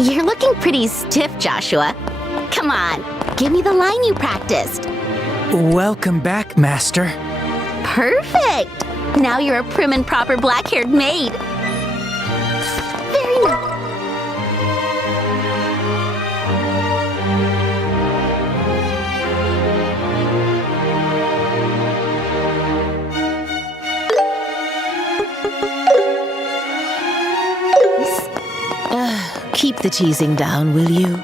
You're looking pretty stiff, Joshua. Come on, give me the line you practiced. Welcome back, Master. Perfect! Now you're a prim and proper black-haired maid. Very nice. Keep the teasing down, will you?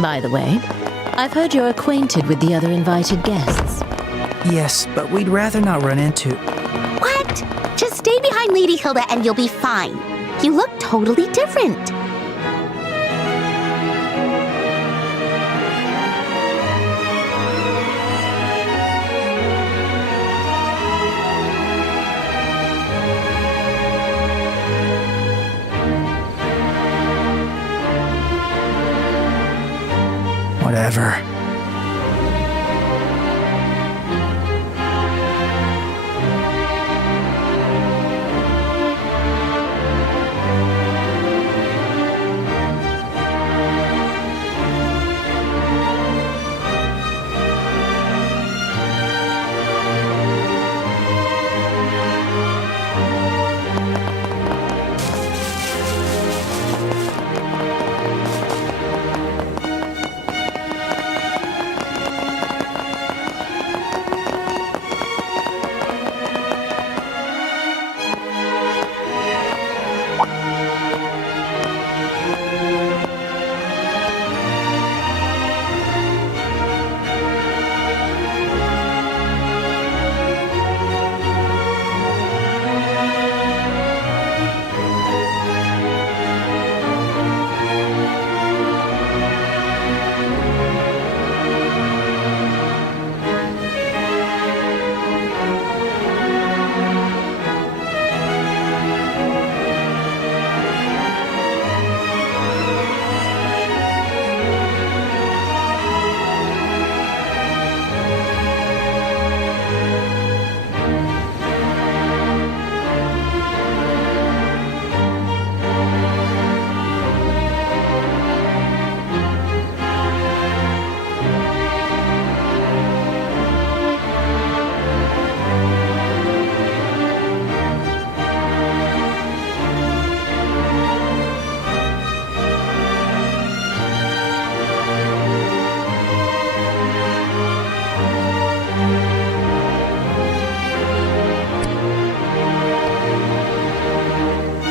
By the way, I've heard you're acquainted with the other invited guests. Yes, but we'd rather not run into... What? Just stay behind Lady Hilda and you'll be fine. You look totally different. Whatever.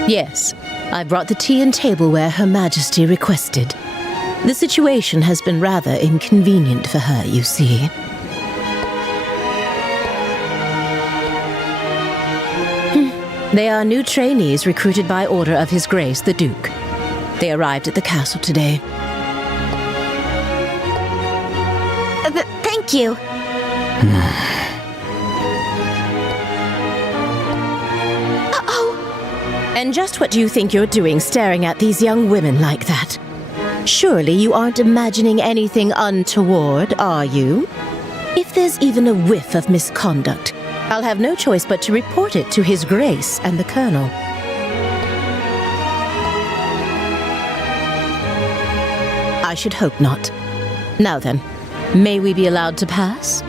Yes, I brought the tea and tableware Her Majesty requested. The situation has been rather inconvenient for her, you see. They are new trainees recruited by order of His Grace the Duke. They arrived at the castle today. Thank you. And just what do you think you're doing staring at these young women like that? Surely you aren't imagining anything untoward, are you? If there's even a whiff of misconduct, I'll have no choice but to report it to His Grace and the Colonel. I should hope not. Now then, may we be allowed to pass?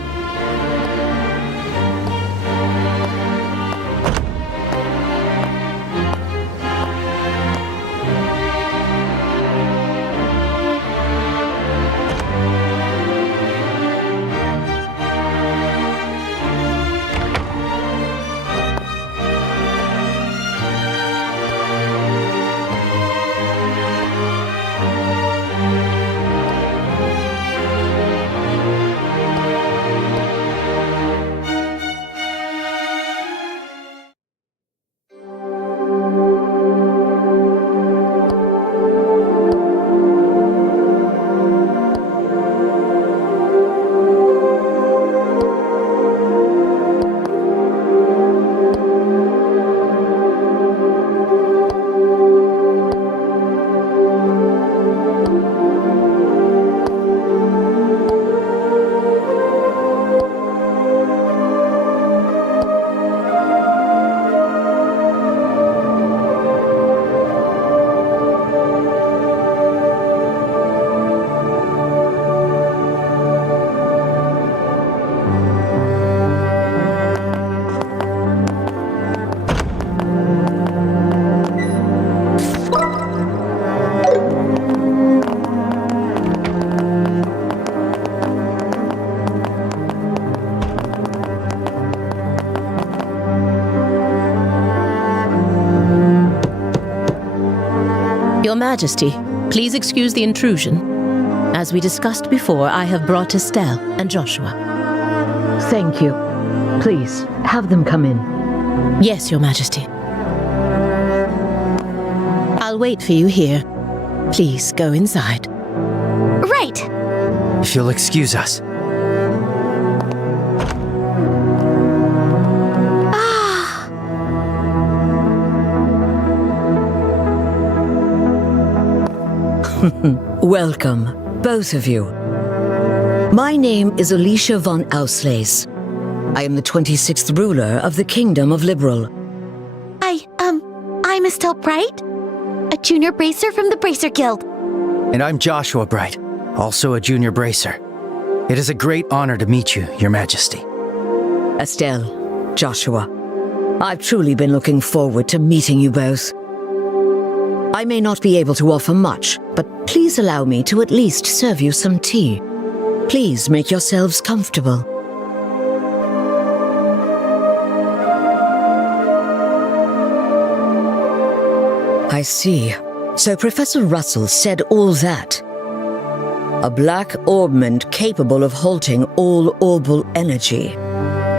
Your Majesty, please excuse the intrusion. As we discussed before, I have brought Estelle and Joshua. Thank you. Please, have them come in. Yes, Your Majesty. I'll wait for you here. Please go inside. Right. If you'll excuse us. Welcome, both of you. My name is Alicia von Auslese. I am the 26th ruler of the Kingdom of Liberl. I'm Estelle Bright, a junior bracer from the Bracer Guild. And I'm Joshua Bright, also a junior bracer. It is a great honor to meet you, Your Majesty. Estelle, Joshua, I've truly been looking forward to meeting you both. I may not be able to offer much, but please allow me to at least serve you some tea. Please make yourselves comfortable. I see. So Professor Russell said all that. A black orbment capable of halting all orbal energy.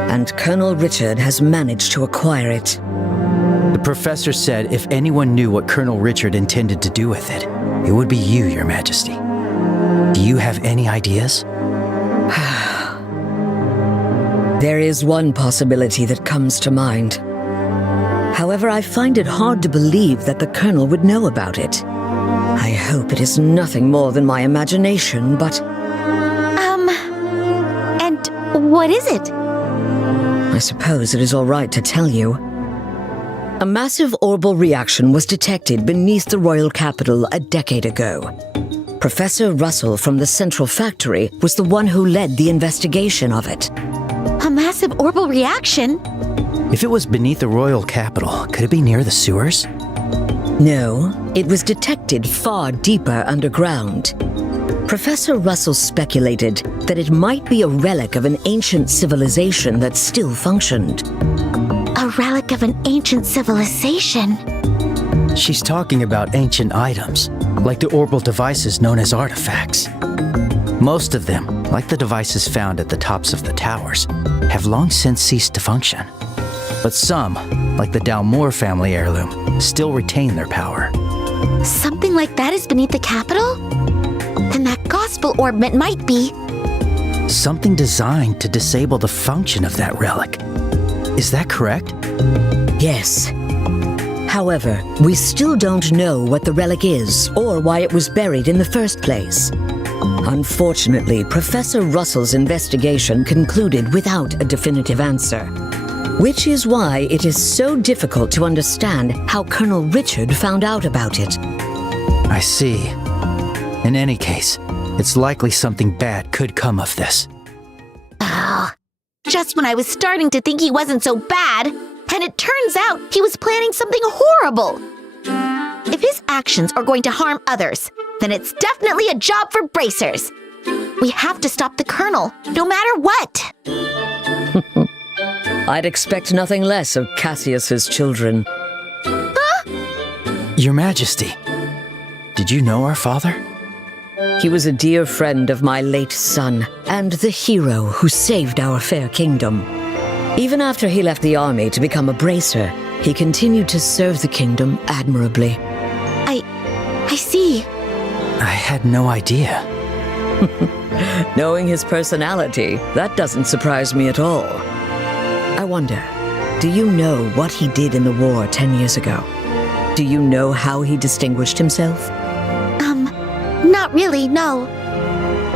And Colonel Richard has managed to acquire it. The professor said if anyone knew what Colonel Richard intended to do with it, it would be you, Your Majesty. Do you have any ideas? There is one possibility that comes to mind. However, I find it hard to believe that the Colonel would know about it. I hope it is nothing more than my imagination, but... And what is it? I suppose it is all right to tell you. A massive orbal reaction was detected beneath the royal capital a decade ago. Professor Russell from the Central Factory was the one who led the investigation of it. A massive orbal reaction? If it was beneath the royal capital, could it be near the sewers? No, it was detected far deeper underground. Professor Russell speculated that it might be a relic of an ancient civilization that still functioned. A relic of an ancient civilization? She's talking about ancient items, like the orbal devices known as artifacts. Most of them, like the devices found at the tops of the towers, have long since ceased to function. But some, like the Dalmore family heirloom, still retain their power. Something like that is beneath the capital? Then that gospel orbment might be... Something designed to disable the function of that relic. Is that correct? Yes. However, we still don't know what the relic is or why it was buried in the first place. Unfortunately, Professor Russell's investigation concluded without a definitive answer. Which is why it is so difficult to understand how Colonel Richard found out about it. I see. In any case, it's likely something bad could come of this. Oh, just when I was starting to think he wasn't so bad, and it turns out he was planning something horrible. If his actions are going to harm others, then it's definitely a job for bracers. We have to stop the Colonel, no matter what. I'd expect nothing less of Cassius's children. Huh? Your Majesty, did you know our father? He was a dear friend of my late son, and the hero who saved our fair kingdom. Even after he left the army to become a bracer, he continued to serve the kingdom admirably. I see. I had no idea. Knowing his personality, that doesn't surprise me at all. I wonder, do you know what he did in the war 10 years ago? Do you know how he distinguished himself? Not really, no.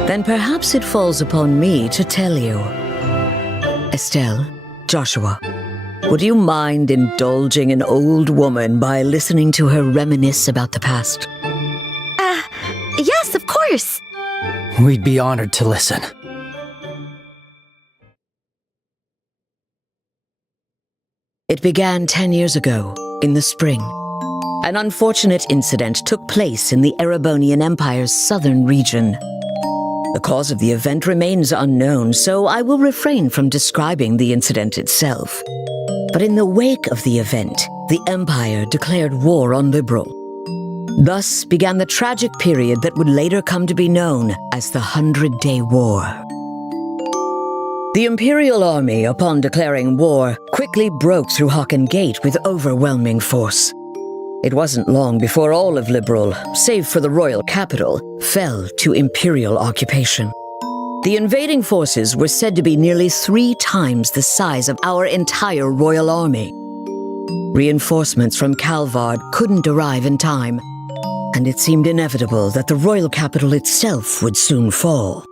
Then perhaps it falls upon me to tell you. Estelle, Joshua, would you mind indulging an old woman by listening to her reminisce about the past? Yes, of course. We'd be honored to listen. It began 10 years ago, in the spring. An unfortunate incident took place in the Erebonian Empire's southern region. The cause of the event remains unknown, so I will refrain from describing the incident itself. But in the wake of the event, the Empire declared war on Liberl. Thus began the tragic period that would later come to be known as the 100-Day War. The Imperial Army, upon declaring war, quickly broke through Hocken Gate with overwhelming force. It wasn't long before all of Liberl, save for the royal capital, fell to Imperial occupation. The invading forces were said to be nearly 3 times the size of our entire royal army. Reinforcements from Calvard couldn't arrive in time, and it seemed inevitable that the royal capital itself would soon fall.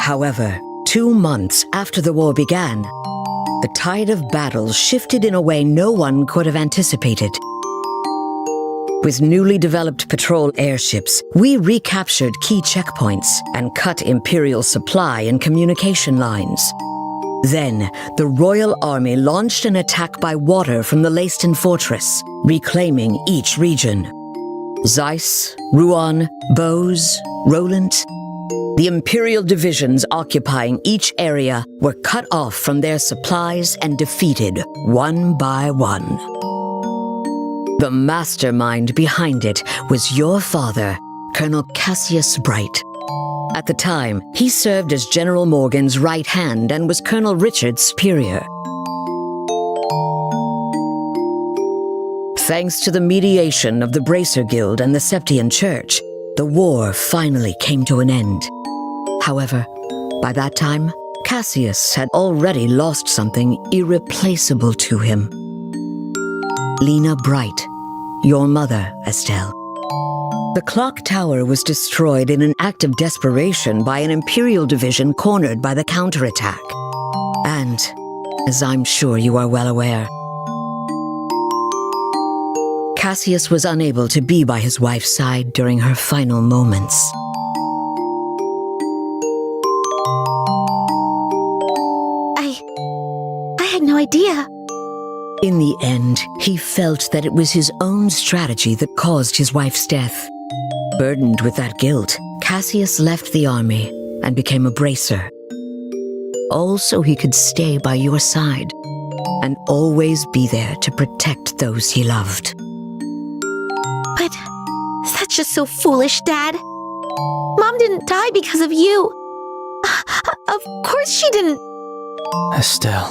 However, 2 months after the war began, the tide of battle shifted in a way no one could have anticipated. With newly developed patrol airships, we recaptured key checkpoints and cut Imperial supply and communication lines. Then, the Royal Army launched an attack by water from the Leiston Fortress, reclaiming each region. Zeiss, Rouen, Bose, Roland. The Imperial divisions occupying each area were cut off from their supplies and defeated one by one. The mastermind behind it was your father, Colonel Cassius Bright. At the time, he served as General Morgan's right hand and was Colonel Richard's superior. Thanks to the mediation of the Bracer Guild and the Septian Church, the war finally came to an end. However, by that time, Cassius had already lost something irreplaceable to him. Lena Bright, your mother, Estelle. The clock tower was destroyed in an act of desperation by an Imperial division cornered by the counterattack. And, as I'm sure you are well aware, Cassius was unable to be by his wife's side during her final moments. I had no idea. In the end, he felt that it was his own strategy that caused his wife's death. Burdened with that guilt, Cassius left the army and became a bracer. All so he could stay by your side and always be there to protect those he loved. But that's just so foolish, Dad. Mom didn't die because of you. Of course she didn't. Estelle.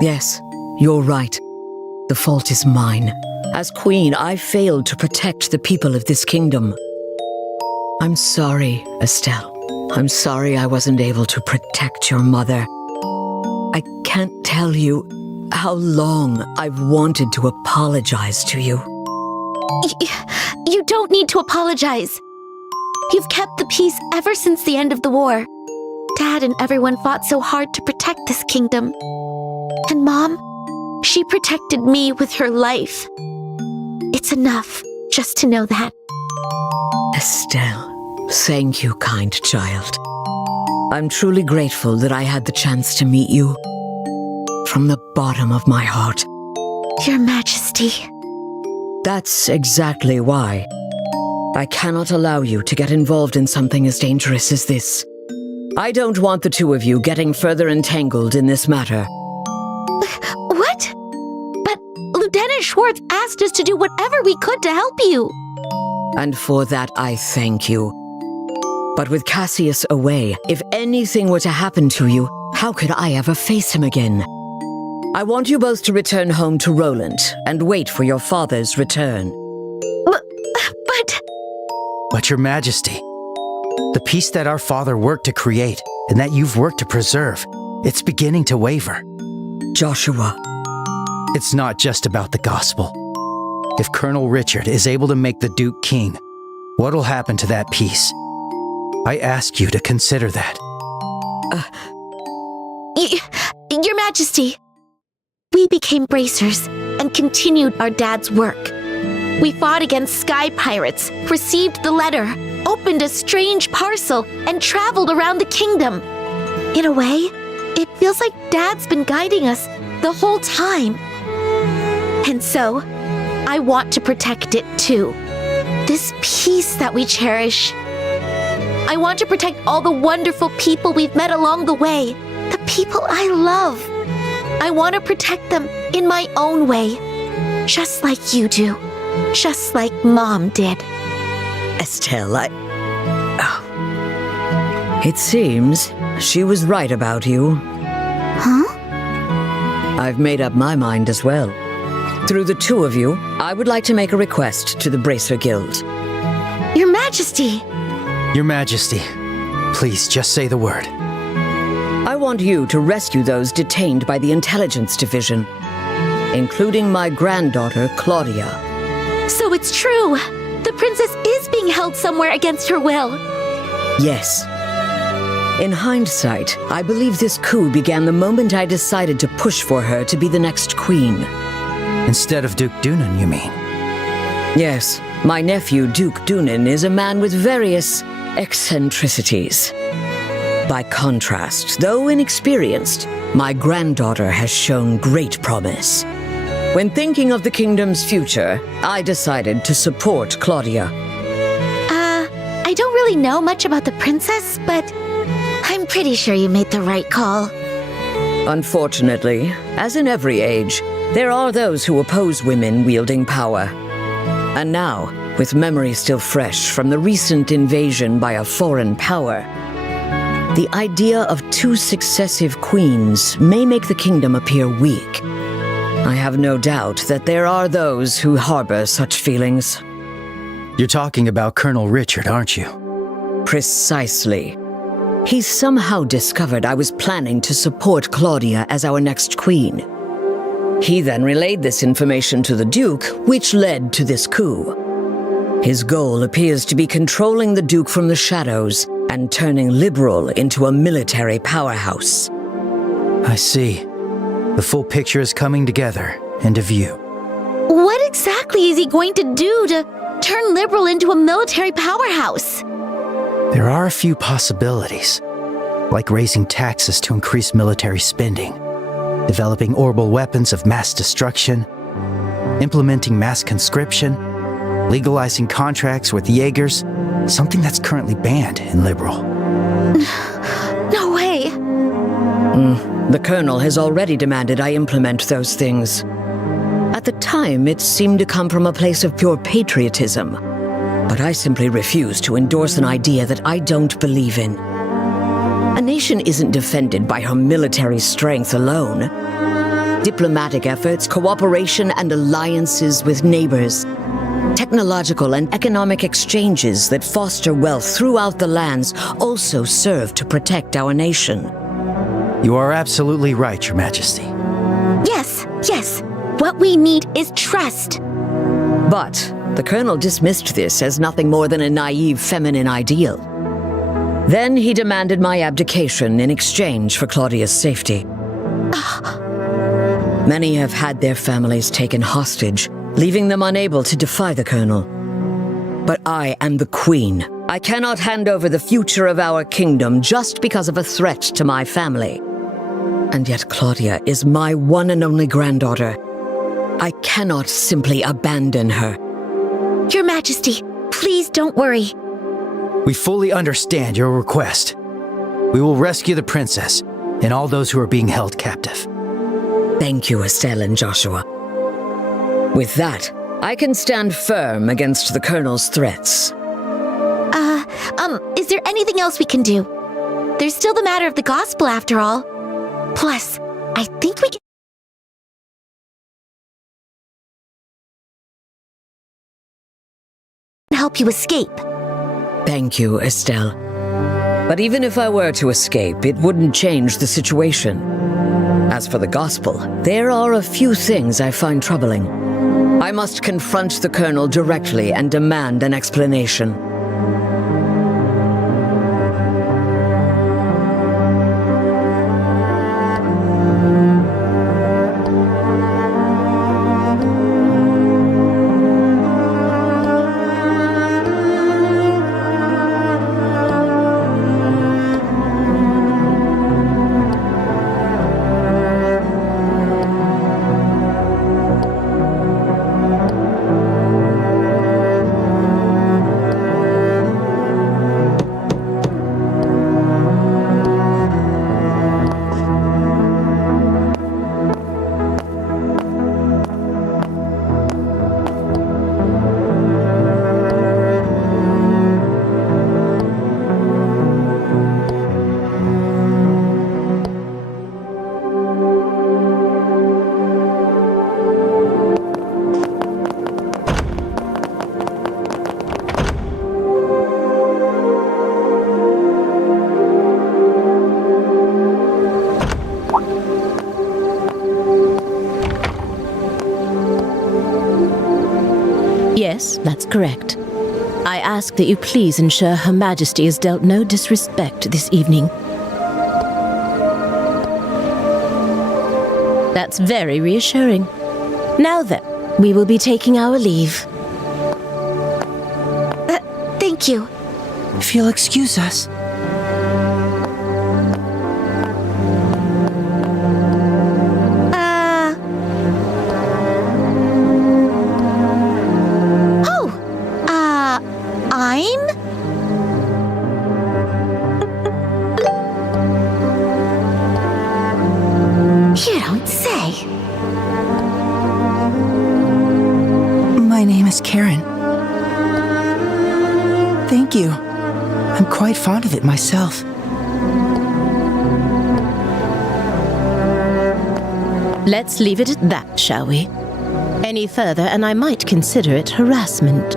Yes, you're right. The fault is mine. As queen, I failed to protect the people of this kingdom. I'm sorry, Estelle. I'm sorry I wasn't able to protect your mother. I can't tell you how long I've wanted to apologize to you. You don't need to apologize. You've kept the peace ever since the end of the war. Dad and everyone fought so hard to protect this kingdom. And Mom, she protected me with her life. It's enough just to know that. Estelle, thank you, kind child. I'm truly grateful that I had the chance to meet you. From the bottom of my heart. Your Majesty. That's exactly why. I cannot allow you to get involved in something as dangerous as this. I don't want the two of you getting further entangled in this matter. What? But Lieutenant Schwartz asked us to do whatever we could to help you. And for that, I thank you. But with Cassius away, if anything were to happen to you, how could I ever face him again? I want you both to return home to Roland and wait for your father's return. But Your Majesty, the peace that our father worked to create and that you've worked to preserve, it's beginning to waver. Joshua. It's not just about the gospel. If Colonel Richard is able to make the Duke king, what'll happen to that peace? I ask you to consider that. Your Majesty, we became bracers and continued our dad's work. We fought against sky pirates, received the letter, opened a strange parcel, and traveled around the kingdom. In a way, it feels like Dad's been guiding us the whole time. And so, I want to protect it too. This peace that we cherish. I want to protect all the wonderful people we've met along the way, the people I love. I want to protect them in my own way, just like you do. just like Mom did. Estelle, It seems she was right about you. Huh? I've made up my mind as well. Through the two of you, I would like to make a request to the Bracer Guild. Your Majesty! Your Majesty, please just say the word. I want you to rescue those detained by the Intelligence Division, including my granddaughter, Claudia. So it's true! The princess is being held somewhere against her will. Yes. In hindsight, I believe this coup began the moment I decided to push for her to be the next queen. Instead of Duke Dunan, you mean? Yes, my nephew, Duke Dunan, is a man with various eccentricities. By contrast, though inexperienced, my granddaughter has shown great promise. When thinking of the kingdom's future, I decided to support Claudia. I don't really know much about the princess, but I'm pretty sure you made the right call. Unfortunately, as in every age, there are those who oppose women wielding power. And now, with memory still fresh from the recent invasion by a foreign power, the idea of two successive queens may make the kingdom appear weak. I have no doubt that there are those who harbor such feelings. You're talking about Colonel Richard, aren't you? Precisely. He somehow discovered I was planning to support Claudia as our next queen. He then relayed this information to the Duke, which led to this coup. His goal appears to be controlling the Duke from the shadows and turning Liberl into a military powerhouse. I see. The full picture is coming together into view. What exactly is he going to do to turn Liberl into a military powerhouse? There are a few possibilities, like raising taxes to increase military spending, developing orbital weapons of mass destruction, implementing mass conscription, legalizing contracts with Jaegers, something that's currently banned in Liberl. No way! The Colonel has already demanded I implement those things. At the time, it seemed to come from a place of pure patriotism, but I simply refuse to endorse an idea that I don't believe in. A nation isn't defended by her military strength alone. Diplomatic efforts, cooperation, and alliances with neighbors, technological and economic exchanges that foster wealth throughout the lands also serve to protect our nation. You are absolutely right, Your Majesty. Yes. What we need is trust. But the Colonel dismissed this as nothing more than a naive feminine ideal. Then he demanded my abdication in exchange for Claudia's safety. Many have had their families taken hostage, leaving them unable to defy the Colonel. But I am the Queen. I cannot hand over the future of our kingdom just because of a threat to my family. And yet Claudia is my one and only granddaughter. I cannot simply abandon her. Your Majesty, please don't worry. We fully understand your request. We will rescue the princess and all those who are being held captive. Thank you, Estelle and Joshua. With that, I can stand firm against the Colonel's threats. Is there anything else we can do? There's still the matter of the gospel after all. Plus, I think we can help you escape. Thank you, Estelle. But even if I were to escape, it wouldn't change the situation. As for the gospel, there are a few things I find troubling. I must confront the Colonel directly and demand an explanation. that's correct. I ask that you please ensure Her Majesty is dealt no disrespect this evening. That's very reassuring. Now then, we will be taking our leave. Thank you. If you'll excuse us. You don't say. My name is Karen. Thank you. I'm quite fond of it myself. Let's leave it at that, shall we? Any further, and I might consider it harassment.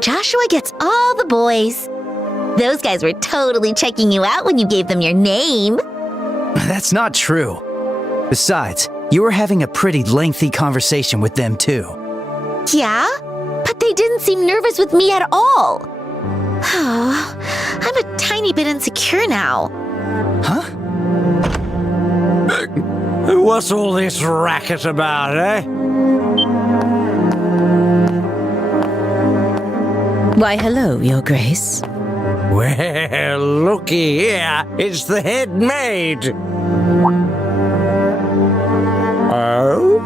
Joshua gets all the boys. Those guys were totally checking you out when you gave them your name. That's not true. Besides, you were having a pretty lengthy conversation with them too. Yeah? But they didn't seem nervous with me at all. I'm a tiny bit insecure now. Huh? What's all this racket about, eh? Why, hello, Your Grace. Well, looky here. It's the head maid. Oh?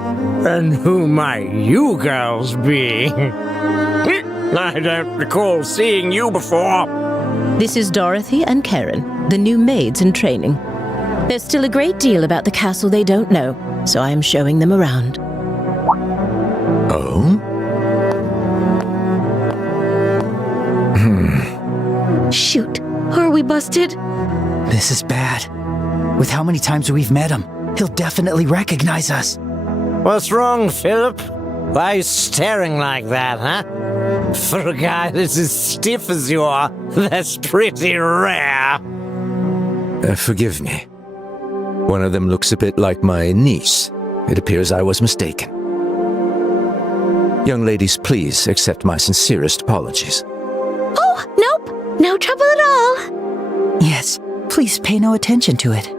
And who might you girls be? I don't recall seeing you before. This is Dorothy and Karen, the new maids in training. There's still a great deal about the castle they don't know, so I am showing them around. Oh? Shoot, are we busted? This is bad. With how many times we've met him, he'll definitely recognize us. What's wrong, Philip? Why are you staring like that, huh? For a guy that's as stiff as you are, that's pretty rare. Forgive me. One of them looks a bit like my niece. It appears I was mistaken. Young ladies, please accept my sincerest apologies. Oh, nope. No trouble at all. Yes, please pay no attention to it.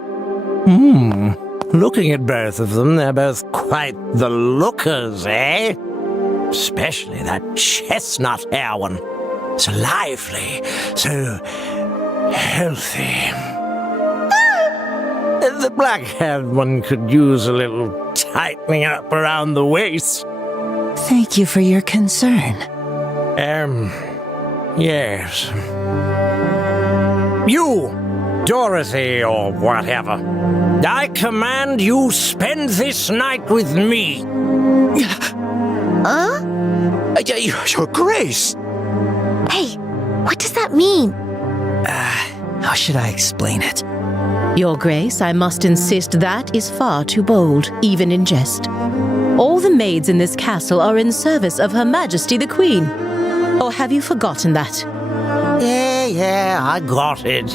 Looking at both of them, they're both quite the lookers, eh? Especially that chestnut hair one. So lively, so healthy. The black-haired one could use a little tightening up around the waist. Thank you for your concern. Yes. You, Dorothy or whatever, I command you spend this night with me. Your Grace! Hey, what does that mean? How should I explain it? Your Grace, I must insist that is far too bold, even in jest. All the maids in this castle are in service of Her Majesty the Queen. Or have you forgotten that? Yeah, I got it.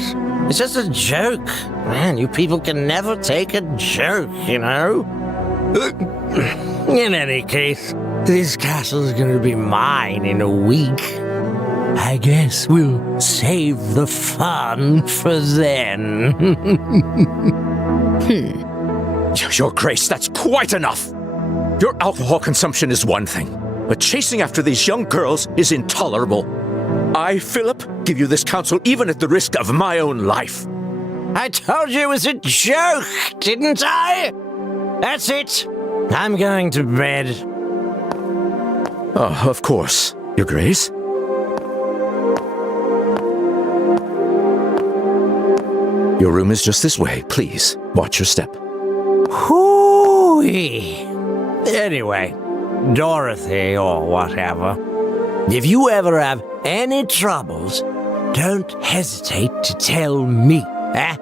It's just a joke. Man, you people can never take a joke, you know? In any case, this castle's gonna be mine in a week. I guess we'll save the fun for then. Your Grace, that's quite enough! Your alcohol consumption is one thing, but chasing after these young girls is intolerable. I, Philip, give you this counsel even at the risk of my own life. I told you it was a joke, didn't I? That's it. I'm going to bed. Oh, of course, Your Grace. Your room is just this way. Please, watch your step. Hooey. Anyway, Dorothy or whatever, if you ever have any troubles, don't hesitate to tell me, eh?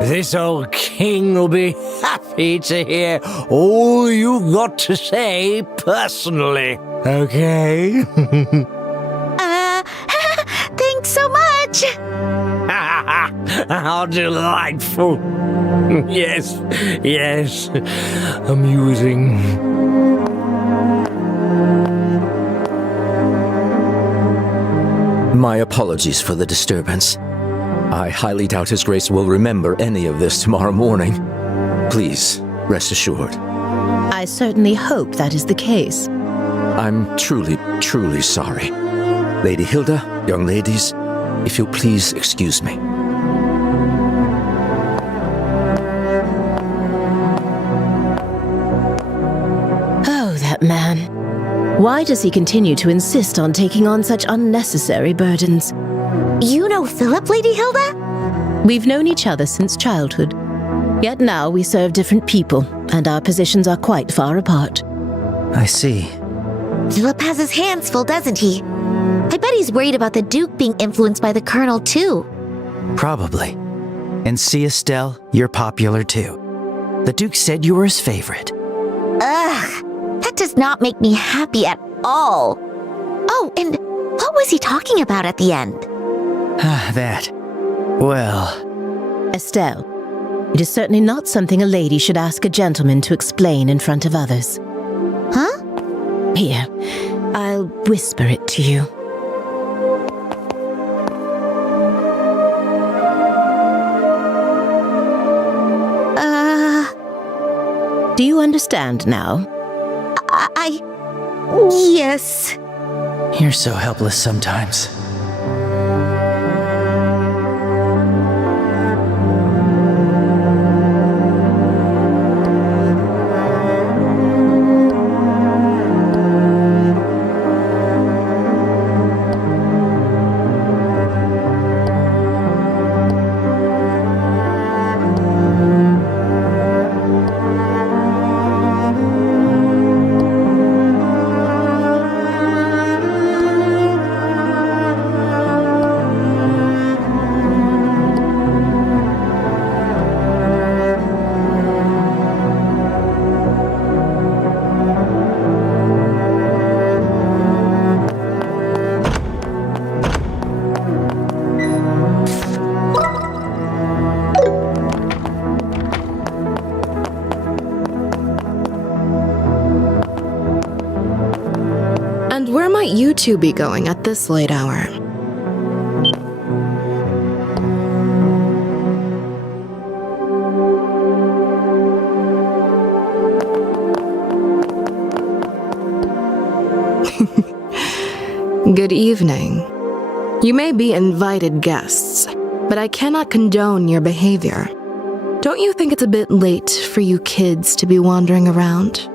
This old king will be happy to hear all you've got to say personally, okay? Thanks so much. How delightful. Yes, yes, amusing. My apologies for the disturbance. I highly doubt His Grace will remember any of this tomorrow morning. Please, rest assured. I certainly hope that is the case. I'm truly, truly sorry. Lady Hilda, young ladies, if you'll please excuse me. Oh, that man. Why does he continue to insist on taking on such unnecessary burdens? You know Philip, Lady Hilda? We've known each other since childhood. Yet now we serve different people, and our positions are quite far apart. I see. Philip has his hands full, doesn't he? I bet he's worried about the Duke being influenced by the Colonel, too. Probably. And see, Estelle, you're popular too. The Duke said you were his favorite. Ugh, that does not make me happy at all. Oh, and what was he talking about at the end? That. Well, Estelle, it is certainly not something a lady should ask a gentleman to explain in front of others. Huh? Here, I'll whisper it to you. Do you understand now? Yes. you're so helpless sometimes. And where might you two be going at this late hour? Good evening. You may be invited guests, but I cannot condone your behavior. Don't you think it's a bit late for you kids to be wandering around?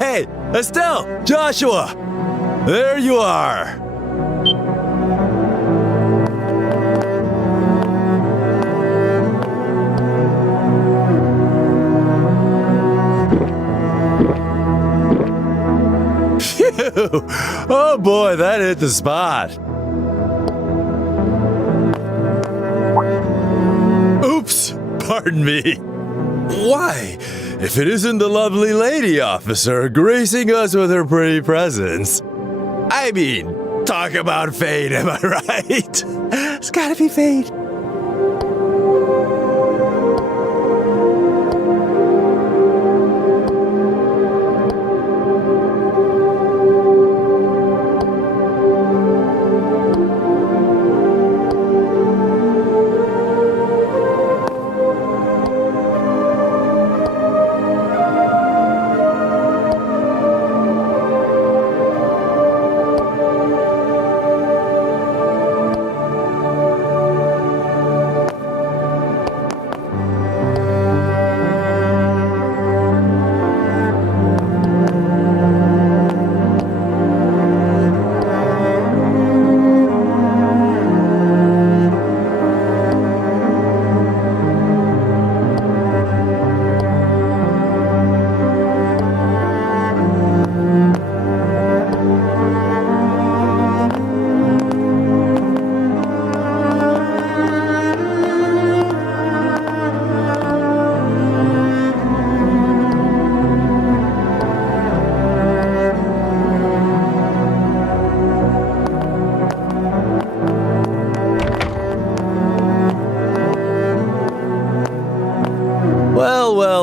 Hey, Estelle! Joshua! There you are! Phew! Oh boy, that hit the spot. Pardon me. Why? If it isn't the lovely lady officer gracing us with her pretty presence. I mean, talk about fate, am I right? It's gotta be fate.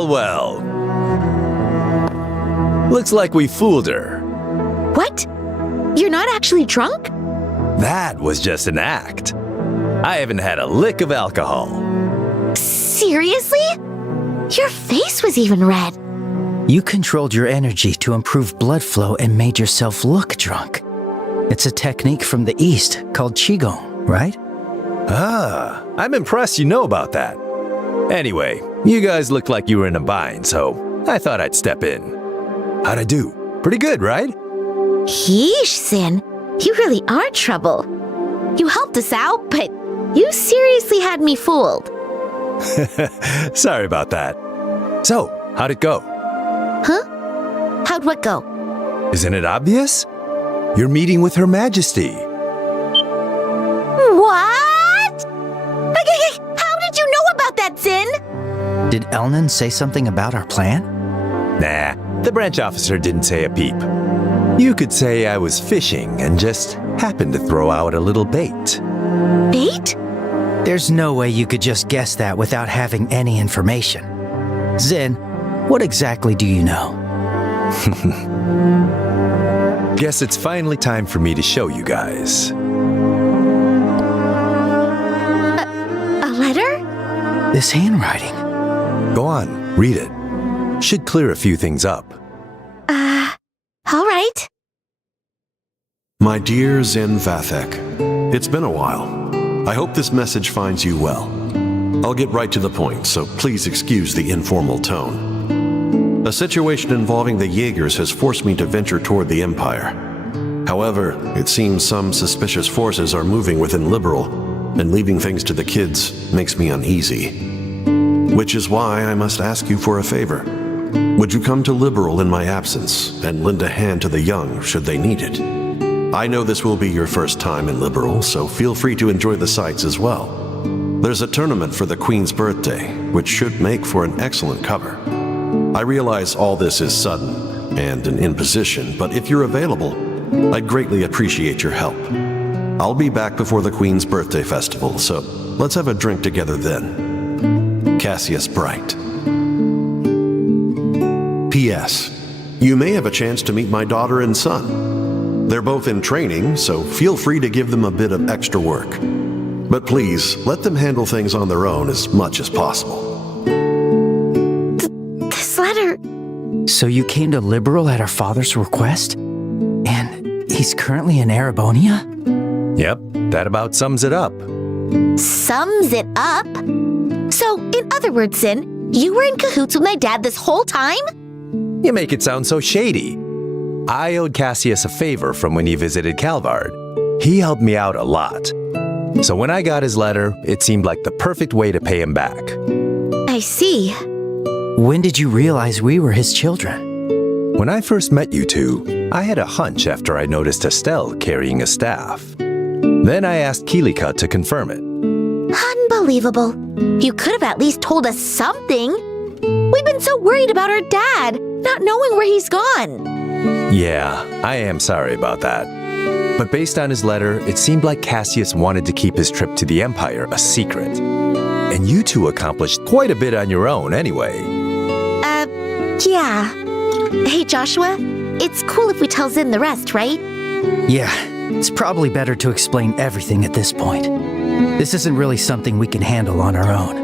Well. Looks like we fooled her. What? You're not actually drunk? That was just an act. I haven't had a lick of alcohol. Seriously? Your face was even red. You controlled your energy to improve blood flow and made yourself look drunk. It's a technique from the East called Qigong, right? Ah, I'm impressed you know about that. Anyway, you guys looked like you were in a bind, so I thought I'd step in. How'd I do? Pretty good, right? Yeesh, Sin. You really are trouble. You helped us out, but you seriously had me fooled. Sorry about that. So, how'd it go? Huh? How'd what go? Isn't it obvious? You're meeting with Her Majesty. What? How did you know about that, Sin? Did Elnan say something about our plan? Nah, the branch officer didn't say a peep. You could say I was fishing and just happened to throw out a little bait. Bait? There's no way you could just guess that without having any information. Zin, what exactly do you know? Guess it's finally time for me to show you guys. A letter? This handwriting. Go on, read it. Should clear a few things up. All right. My dear Zen Vathek, it's been a while. I hope this message finds you well. I'll get right to the point, so please excuse the informal tone. A situation involving the Jaegers has forced me to venture toward the Empire. However, it seems some suspicious forces are moving within Liberl, and leaving things to the kids makes me uneasy. Which is why I must ask you for a favor. Would you come to Liberl in my absence and lend a hand to the young should they need it? I know this will be your first time in Liberl, so feel free to enjoy the sights as well. There's a tournament for the Queen's birthday, which should make for an excellent cover. I realize all this is sudden and an imposition, but if you're available, I'd greatly appreciate your help. I'll be back before the Queen's birthday festival, so let's have a drink together then. Cassius Bright. P.S. You may have a chance to meet my daughter and son. They're both in training, so feel free to give them a bit of extra work. But please, let them handle things on their own as much as possible. This letter... So you came to Liberl at our father's request? And he's currently in Arabonia? Yep, that about sums it up. Sums it up? So, in other words, Sin, you were in cahoots with my dad this whole time? You make it sound so shady. I owed Cassius a favor from when he visited Calvard. He helped me out a lot. So when I got his letter, it seemed like the perfect way to pay him back. I see. When did you realize we were his children? When I first met you two, I had a hunch after I noticed Estelle carrying a staff. Then I asked Kilika to confirm it. Unbelievable. You could have at least told us something. We've been so worried about our dad, not knowing where he's gone. Yeah, I am sorry about that. But based on his letter, it seemed like Cassius wanted to keep his trip to the Empire a secret. And you two accomplished quite a bit on your own anyway. Yeah. Hey, Joshua, it's cool if we tell Zin the rest, right? Yeah, it's probably better to explain everything at this point. This isn't really something we can handle on our own.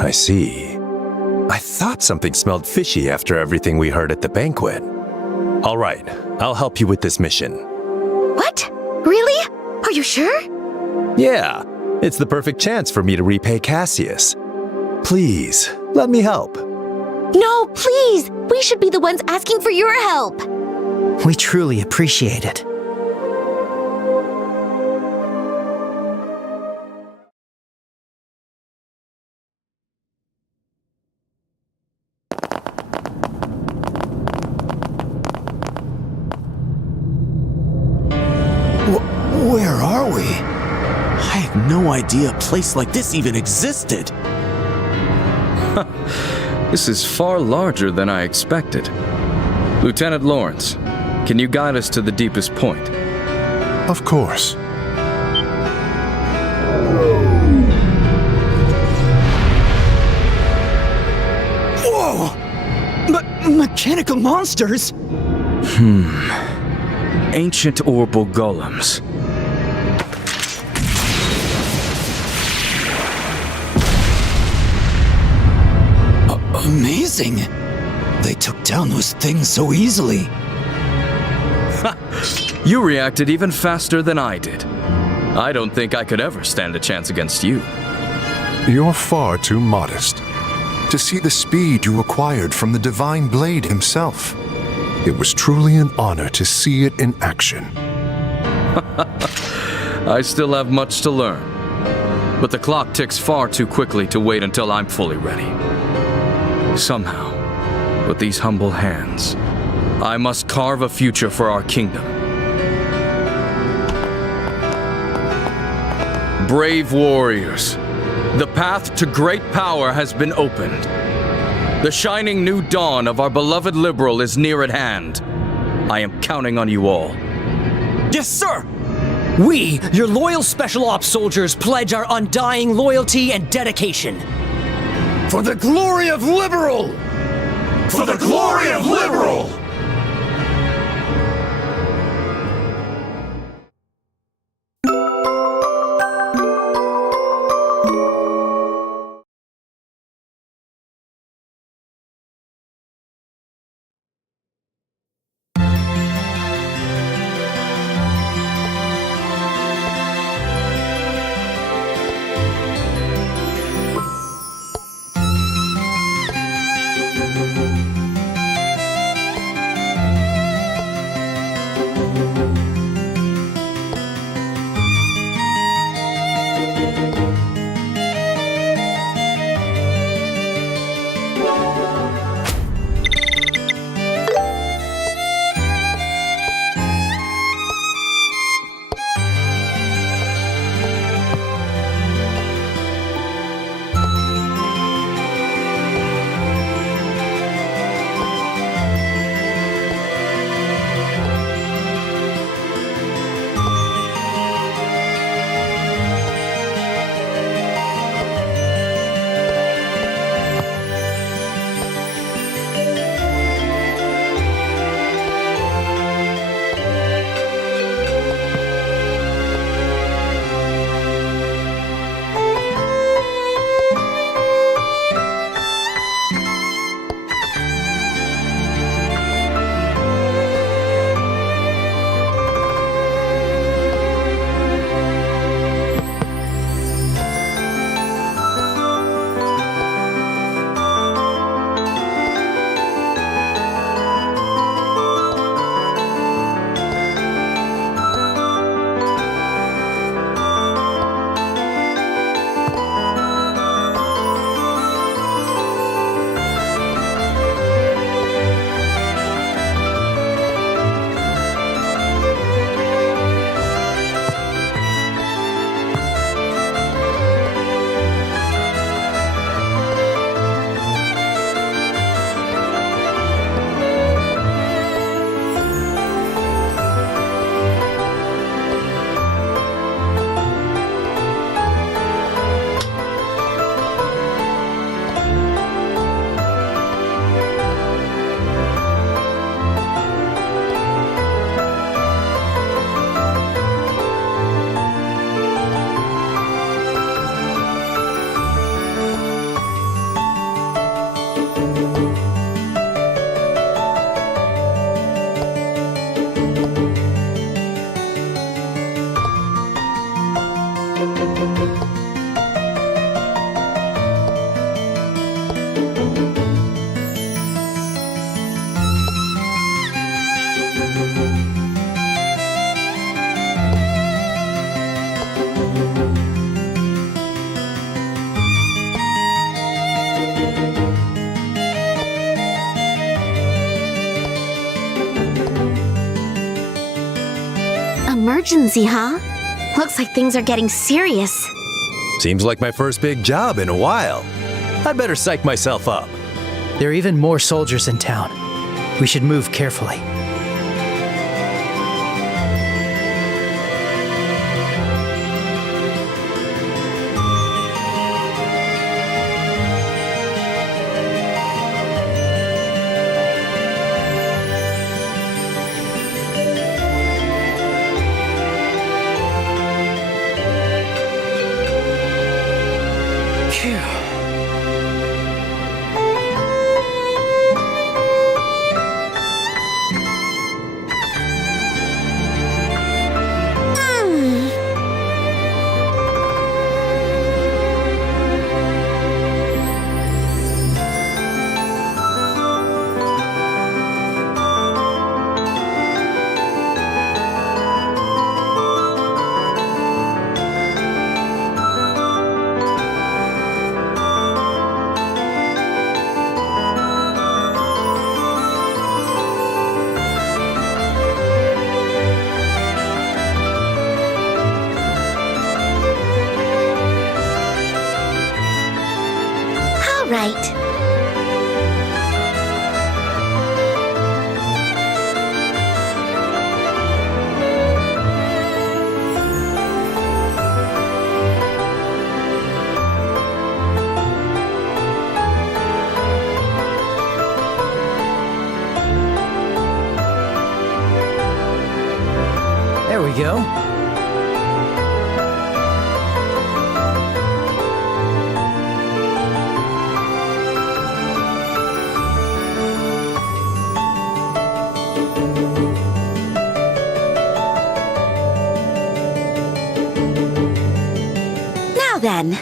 I see. I thought something smelled fishy after everything we heard at the banquet. All right, I'll help you with this mission. What? Really? Are you sure? Yeah, it's the perfect chance for me to repay Cassius. Please, let me help. No, please! We should be the ones asking for your help! We truly appreciate it. Where are we? I had no idea a place like this even existed. This is far larger than I expected. Lieutenant Lawrence, can you guide us to the deepest point? Of course. Whoa! Mechanical monsters? Ancient orbital golems. Amazing! They took down those things so easily. You reacted even faster than I did. I don't think I could ever stand a chance against you. You're far too modest. To see the speed you acquired from the Divine Blade himself. It was truly an honor to see it in action. I still have much to learn. But the clock ticks far too quickly to wait until I'm fully ready. Somehow, with these humble hands, I must carve a future for our kingdom. Brave warriors, the path to great power has been opened. The shining new dawn of our beloved Liberl is near at hand. I am counting on you all. Yes, sir! We, your loyal Special Ops soldiers, pledge our undying loyalty and dedication. For the glory of Liberl! For the glory of Liberl! emergency, huh? Looks like things are getting serious. Seems like my first big job in a while. I'd better psych myself up. There are even more soldiers in town. We should move carefully. Right. There we go. Now then.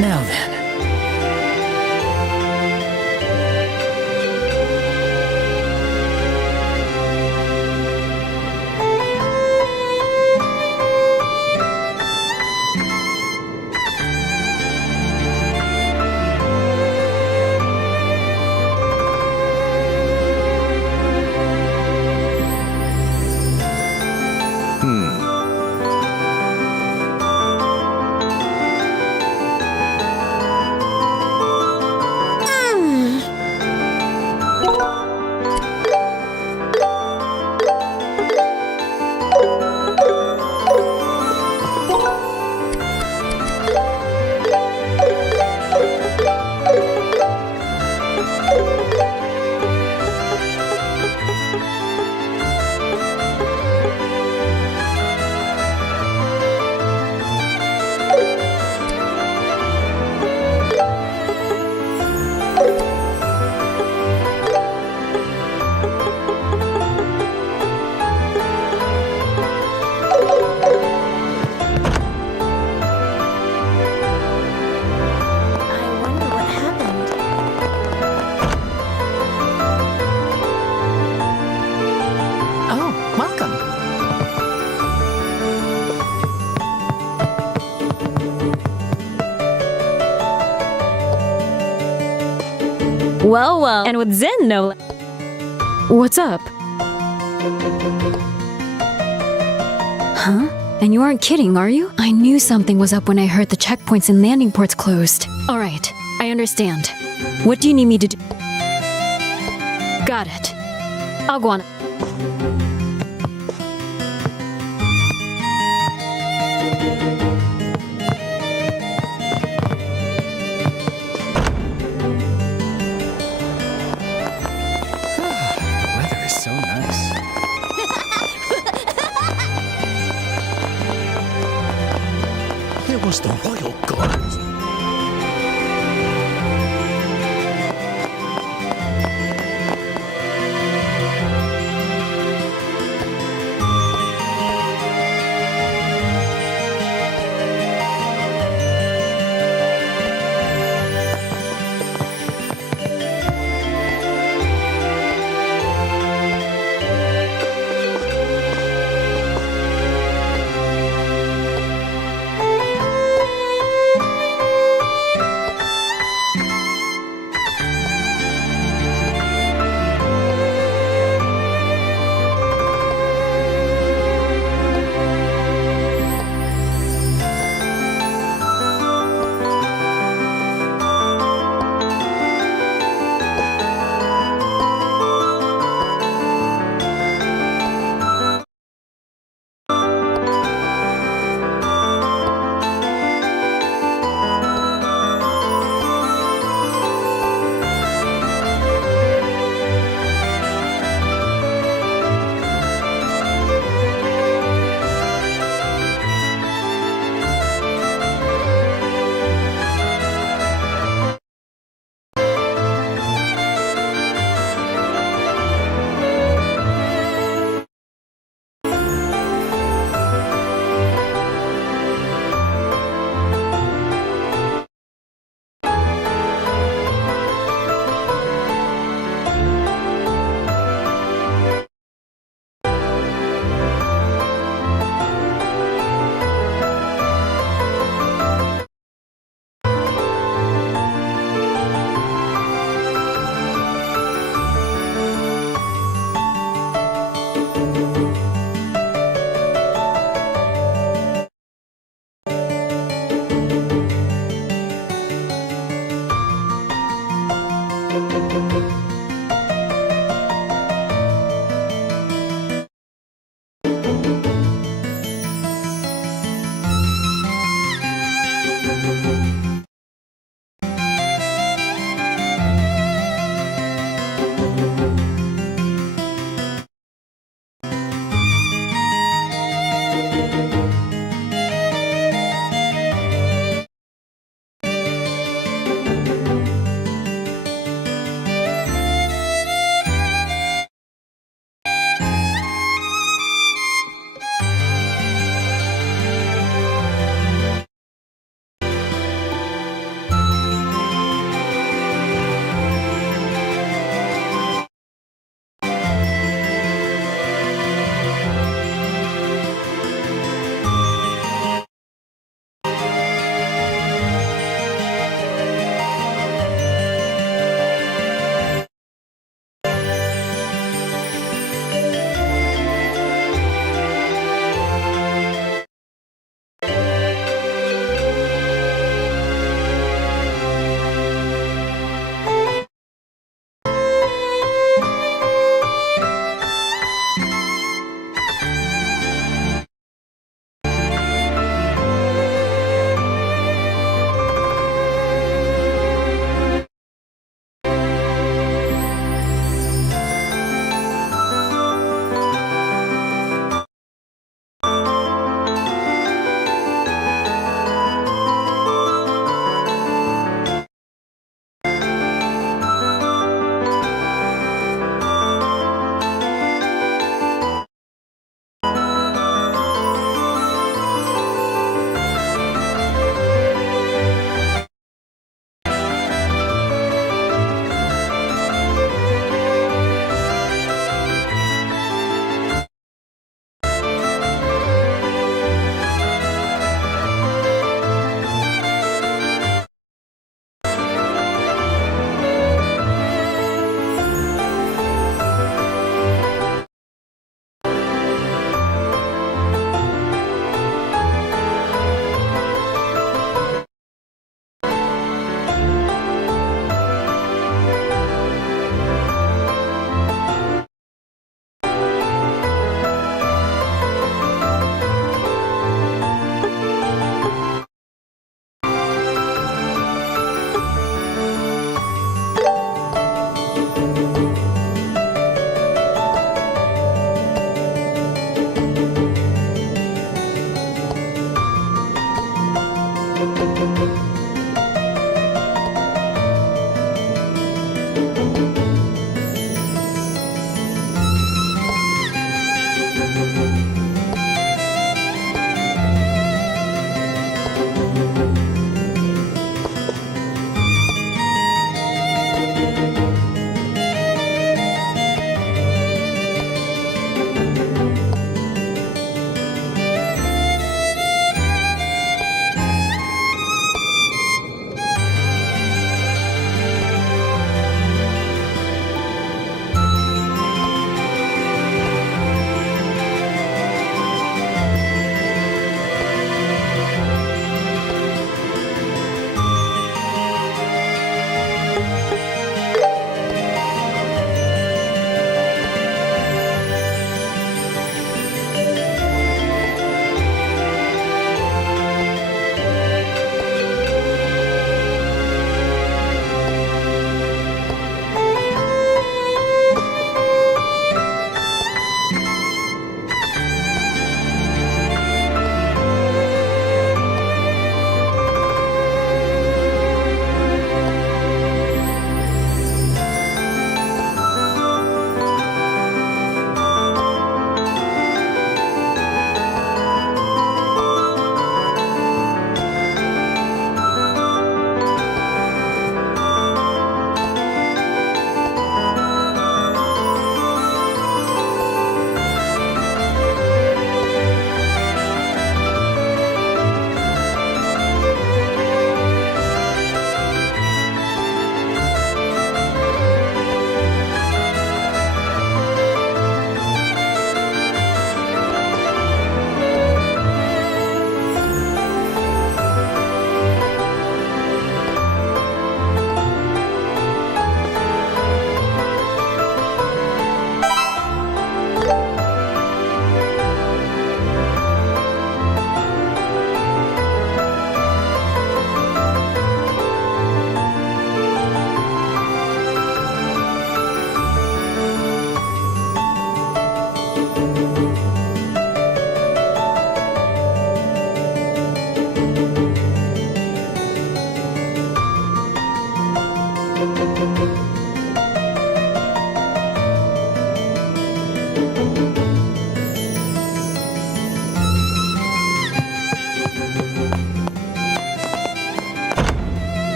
Now then. Well, and with Zen, no. What's up? Huh? And you aren't kidding, are you? I knew something was up when I heard the checkpoints and landing ports closed. All right, I understand. What do you need me to do? Got it. I'll go on.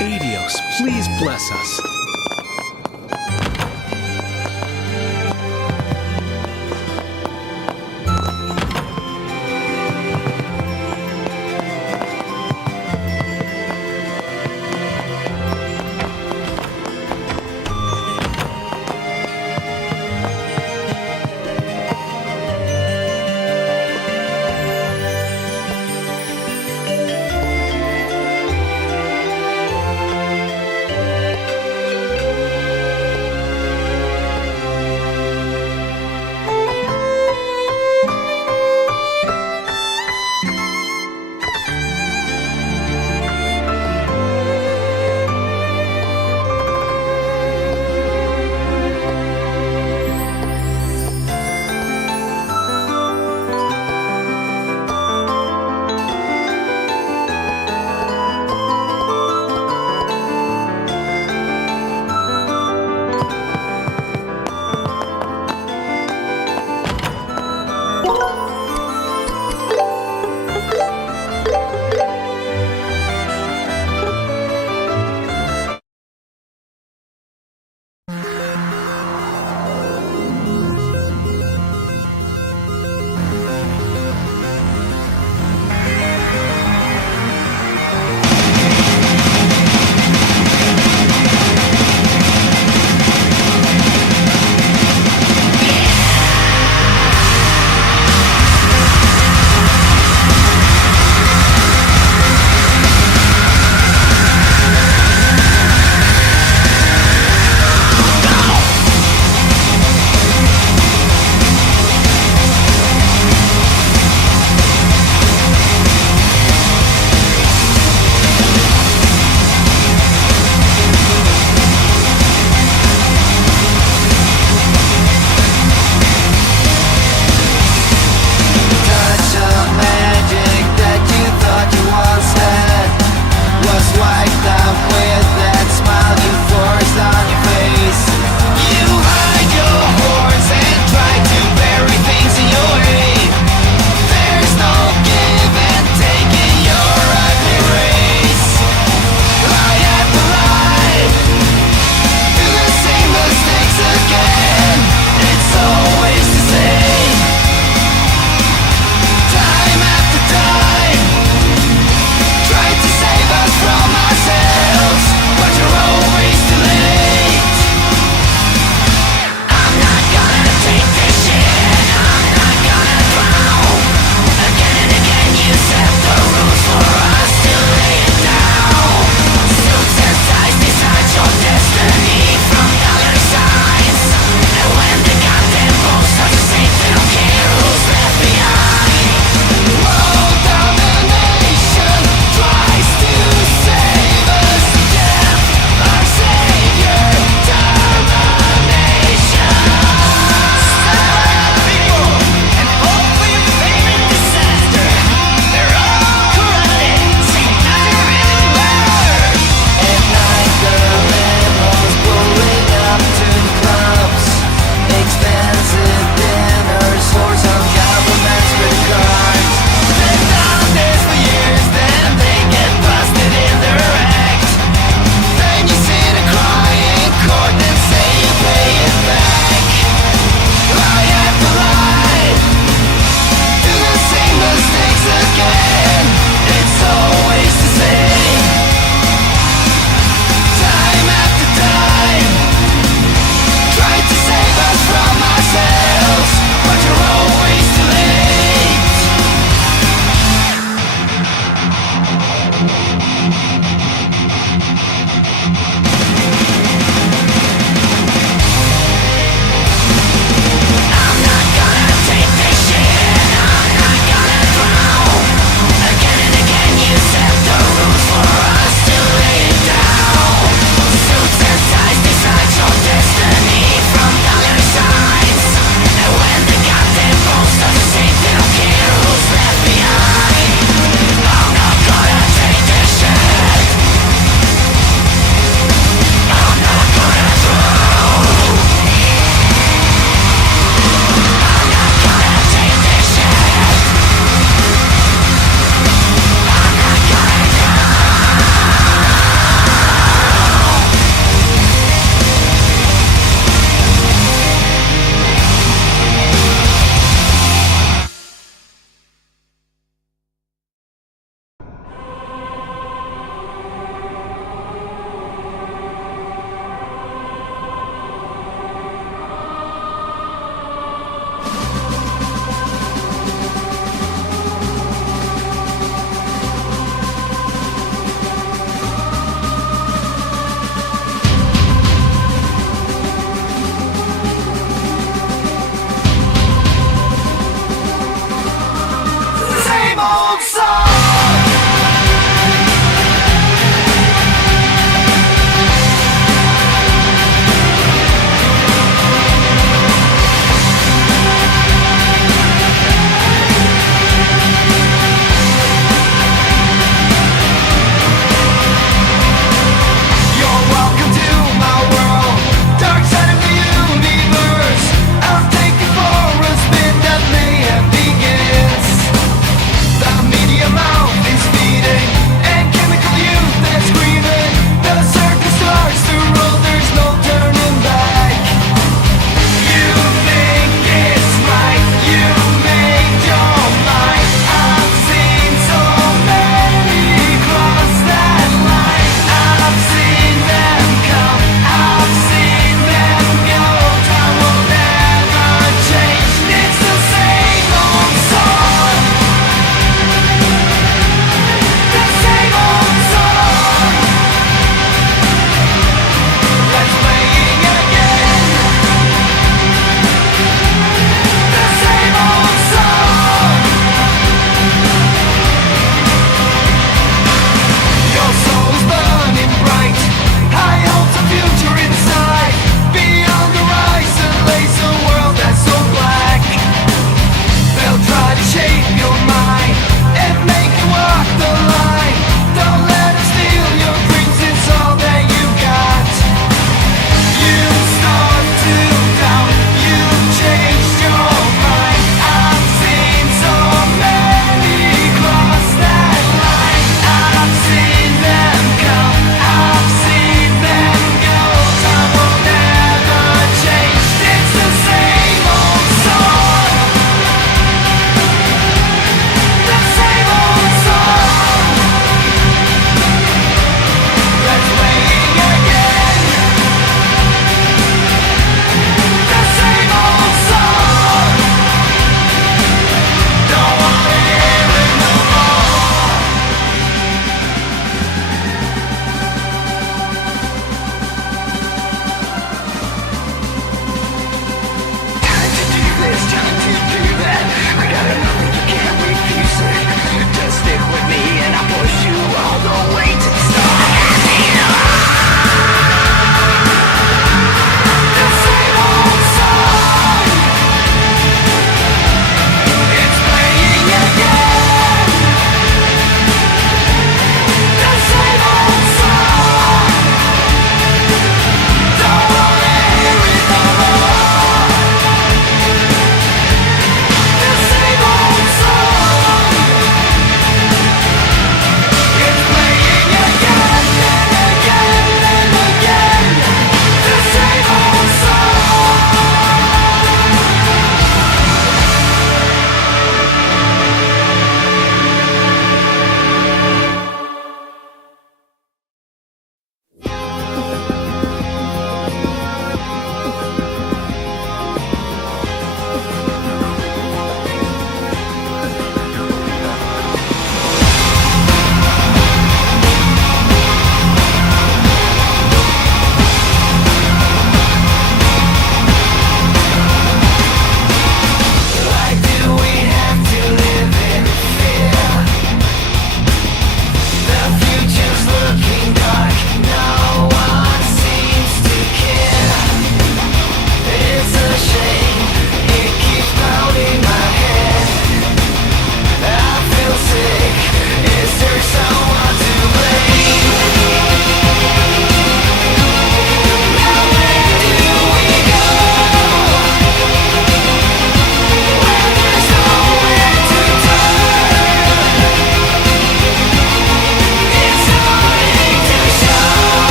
Adios, please bless us.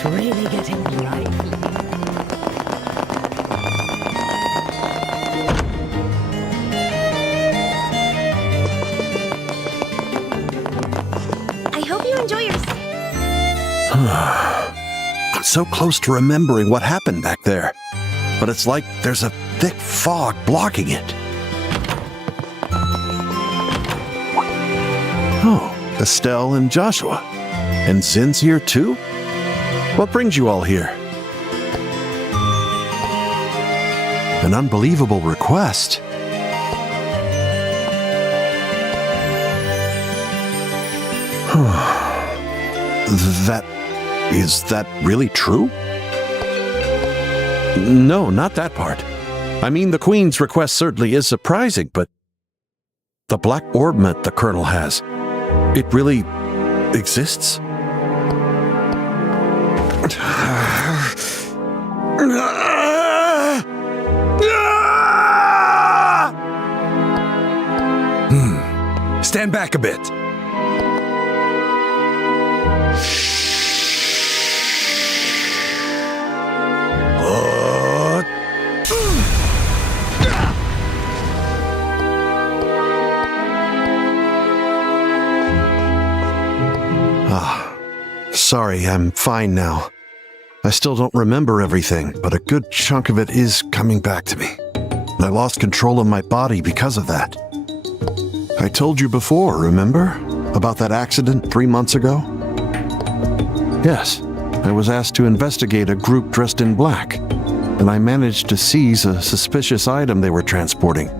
It's really getting lively. I hope you enjoy your I'm so close to remembering what happened back there, but it's like there's a thick fog blocking it. Oh, Estelle and Joshua. And Zin's here too? What brings you all here? An unbelievable request. Is that really true? No, not that part. I mean, the Queen's request certainly is surprising, but the black orbment the Colonel has, it really exists? Stand back a bit. Sorry, I'm fine now. I still don't remember everything, but a good chunk of it is coming back to me. I lost control of my body because of that. I told you before, remember? About that accident 3 months ago? Yes, I was asked to investigate a group dressed in black, and I managed to seize a suspicious item they were transporting.